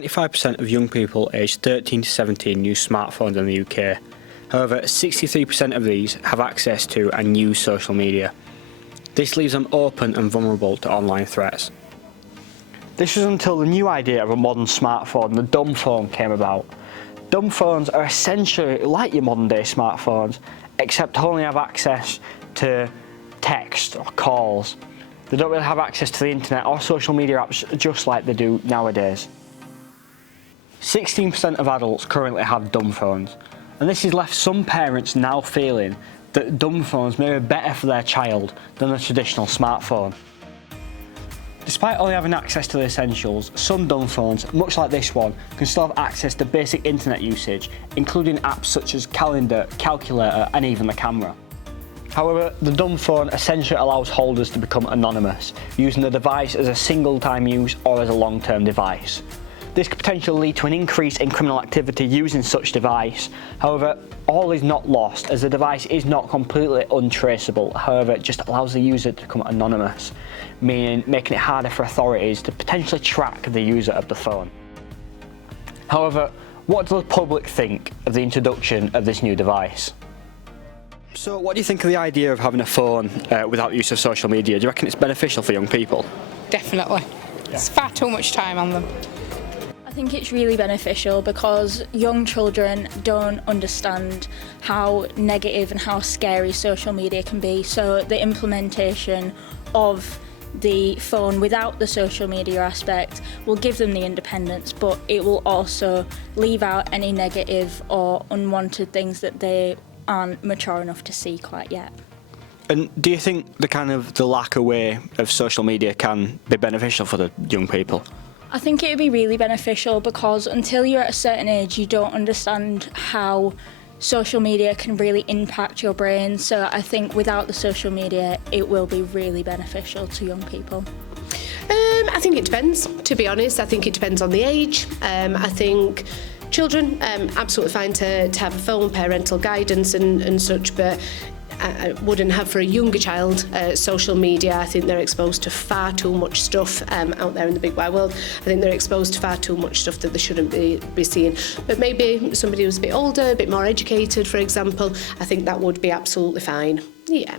95% of young people aged 13 to 17 use smartphones in the UK. However, 63% of these have access to and use social media. This leaves them open and vulnerable to online threats. This was until the new idea of a modern smartphone, the dumb phone, came about. Dumb phones are essentially like your modern day smartphones, except only have access to text or calls. They don't really have access to the internet or social media apps just like they do nowadays. 16% of adults currently have dumb phones, and this has left some parents now feeling that dumb phones may be better for their child than a traditional smartphone. Despite only having access to the essentials, some dumb phones, much like this one, can still have access to basic internet usage, including apps such as calendar, calculator, and even the camera. However, the dumb phone essentially allows holders to become anonymous, using the device as a single-time use or as a long-term device. This could potentially lead to an increase in criminal activity using such device. However, all is not lost, as the device is not completely untraceable. However, it just allows the user to become anonymous, meaning making it harder for authorities to potentially track the user of the phone. However, what does the public think of the introduction of this new device? So what do you think of the idea of having a phone without the use of social media? Do you reckon it's beneficial for young people? Definitely. Yeah. It's far too much time on them. I think it's really beneficial because young children don't understand how negative and how scary social media can be. So the implementation of the phone without the social media aspect will give them the independence, but it will also leave out any negative or unwanted things that they aren't mature enough to see quite yet. And do you think the lack away of social media can be beneficial for the young people? I think it would be really beneficial because until you're at a certain age, you don't understand how social media can really impact your brain. So I think without the social media, it will be really beneficial to young people. I think it depends, to be honest. I think it depends on the age. I think children, absolutely fine to have a phone, parental guidance and such, but I wouldn't have for a younger child social media. I think they're exposed to far too much stuff out there in the big wide world. I think they're exposed to far too much stuff that they shouldn't be seeing. But maybe somebody who's a bit older, a bit more educated, for example, I think that would be absolutely fine. Yeah.